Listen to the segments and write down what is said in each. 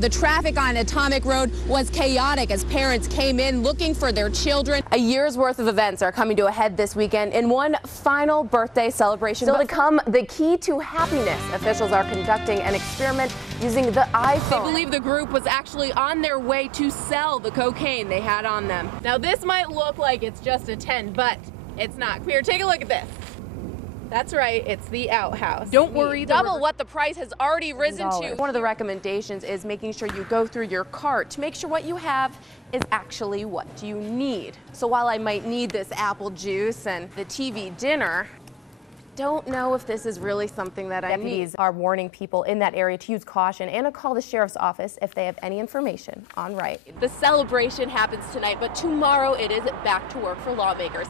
The traffic on Atomic Road was chaotic as parents came in looking for their children. A year's worth of events are coming to a head this weekend in one final birthday celebration. Still to come, the key to happiness. Officials are conducting an experiment using the iPhone. They believe the group was actually on their way to sell the cocaine they had on them. Now this might look like it's just a tent, but it's not. Here, take a look at this. That's right, it's the outhouse. Don't worry, double what the price has already risen to. One of the recommendations is making sure you go through your cart to make sure what you have is actually what you need. So while I might need this apple juice and the TV dinner, don't know if this is really something that I need. Deputies are warning people in that area to use caution and to call the sheriff's office if they have any information on Wright. The celebration happens tonight, but tomorrow it is back to work for lawmakers.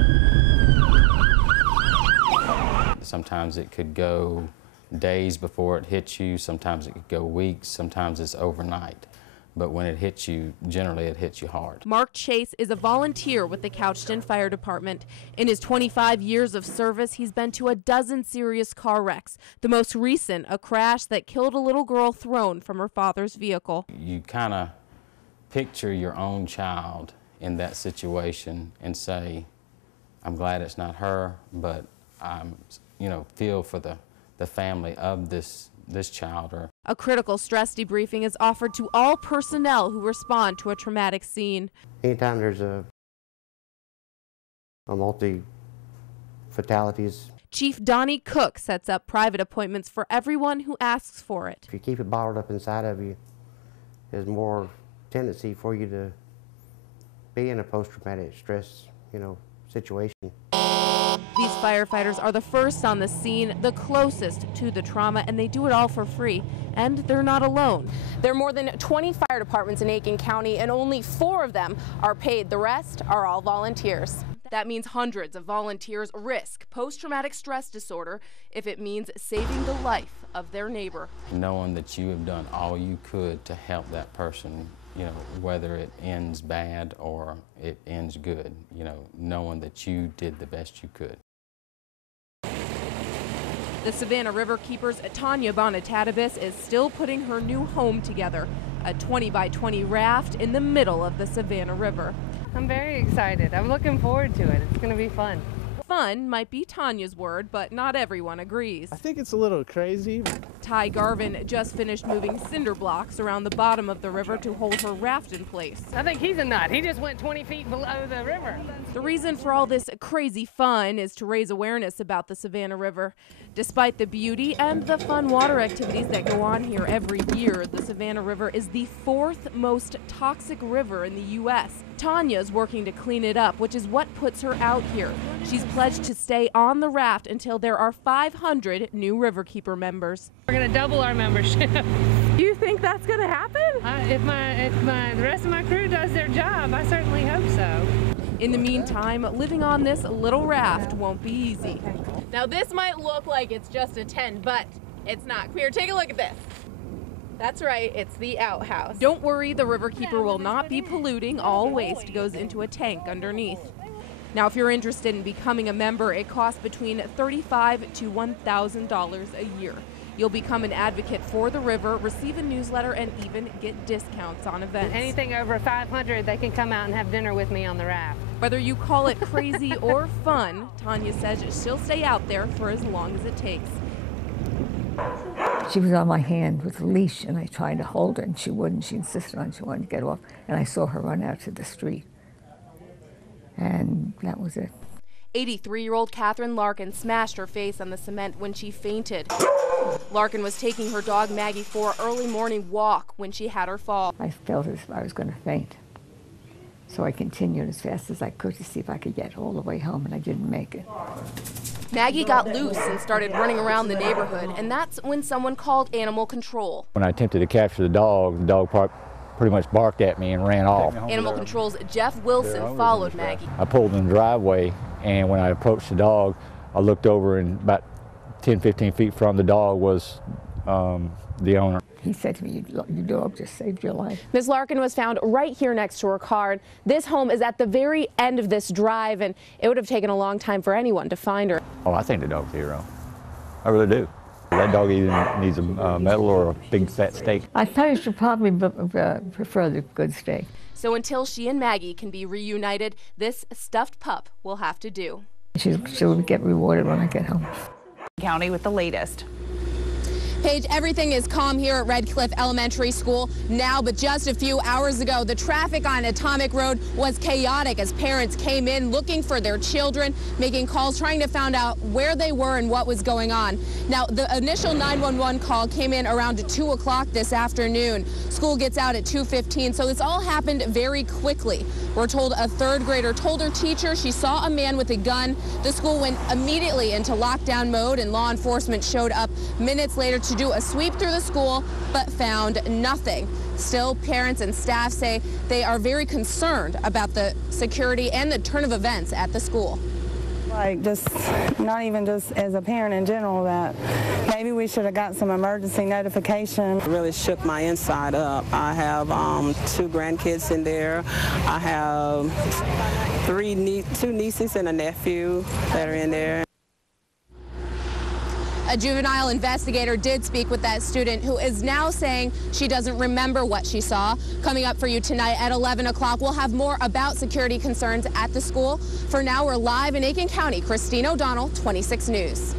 Sometimes it could go days before it hits you, sometimes it could go weeks, sometimes it's overnight. But when it hits you, generally it hits you hard. Mark Chase is a volunteer with the Couchton Fire Department. In his 25 years of service, he's been to a dozen serious car wrecks. The most recent, a crash that killed a little girl thrown from her father's vehicle. You kind of picture your own child in that situation and say, I'm glad it's not her, but I'm, feel for the family of this child. A critical stress debriefing is offered to all personnel who respond to a traumatic scene. Anytime there's a multi-fatalities. Chief Donnie Cook sets up private appointments for everyone who asks for it. If you keep it bottled up inside of you, there's more tendency for you to be in a post-traumatic stress, situation. These firefighters are the first on the scene, the closest to the trauma, and they do it all for free. And they're not alone. There are more than 20 fire departments in Aiken County, and only 4 of them are paid. The rest are all volunteers. That means hundreds of volunteers risk post-traumatic stress disorder if it means saving the life of their neighbor. Knowing that you have done all you could to help that person, whether it ends bad or it ends good, knowing that you did the best you could. The Savannah River Keeper's Tanya Bonatatabis is still putting her new home together, a 20 by 20 raft in the middle of the Savannah River. I'm very excited. I'm looking forward to it. It's going to be fun. Fun might be Tanya's word, but not everyone agrees. I think it's a little crazy. Ty Garvin just finished moving cinder blocks around the bottom of the river to hold her raft in place. I think he's a nut. He just went 20 feet below the river. The reason for all this crazy fun is to raise awareness about the Savannah River. Despite the beauty and the fun water activities that go on here every year, the Savannah River is the 4th most toxic river in the U.S. Tanya's working to clean it up, which is what puts her out here. She's pledged to stay on the raft until there are 500 new Riverkeeper members. We're going to double our membership. Do you think that's going to happen? If the rest of my crew does their job, I certainly hope so. In the meantime, living on this little raft won't be easy. Now this might look like it's just a tent, but it's not. Here, take a look at this. That's right, it's the outhouse. Don't worry, the Riverkeeper will not be polluting. All waste goes into a tank underneath. Now, if you're interested in becoming a member, it costs between $35 to $1,000 a year. You'll become an advocate for the river, receive a newsletter, and even get discounts on events. Anything over 500, they can come out and have dinner with me on the raft. Whether you call it crazy or fun, Tanya says she'll stay out there for as long as it takes. She was on my hand with a leash, and I tried to hold her, and she wouldn't. She insisted on she wanted to get off, and I saw her run out to the street. And that was it. 83-year-old Catherine Larkin smashed her face on the cement when she fainted. Larkin was taking her dog Maggie for an early morning walk when she had her fall. I felt as if I was going to faint. So I continued as fast as I could to see if I could get all the way home, and I didn't make it. Maggie got loose and started running around the neighborhood, and that's when someone called animal control. When I attempted to capture the dog pretty much barked at me and ran off. Animal Control's Jeff Wilson followed Maggie. I pulled in the driveway, and when I approached the dog, I looked over, and about 10-15 feet from the dog was the owner. He said to me, your dog just saved your life. Ms. Larkin was found right here next to her car. This home is at the very end of this drive, and it would have taken a long time for anyone to find her. Oh, I think the dog's a hero. I really do. That dog either needs a medal or a big fat steak. I probably should probably prefer the good steak. So until she and Maggie can be reunited, this stuffed pup will have to do. She'll get rewarded when I get home. County with the latest. Paige, everything is calm here at Red Cliff Elementary School now, but just a few hours ago, the traffic on Atomic Road was chaotic as parents came in looking for their children, making calls, trying to find out where they were and what was going on. Now, the initial 911 call came in around 2 o'clock this afternoon. School gets out at 2:15, so this all happened very quickly. We're told a third grader told her teacher she saw a man with a gun. The school went immediately into lockdown mode, and law enforcement showed up minutes later to do a sweep through the school, but found nothing. Still, parents and staff say they are very concerned about the security and the turn of events at the school. Like, just not even just as a parent in general, that maybe we should have got some emergency notification. It really shook my inside up. I have 2 grandkids in there. I have 2 nieces and a nephew that are in there. A juvenile investigator did speak with that student who is now saying she doesn't remember what she saw. Coming up for you tonight at 11 o'clock, we'll have more about security concerns at the school. For now, we're live in Aiken County. Christine O'Donnell, 26 News.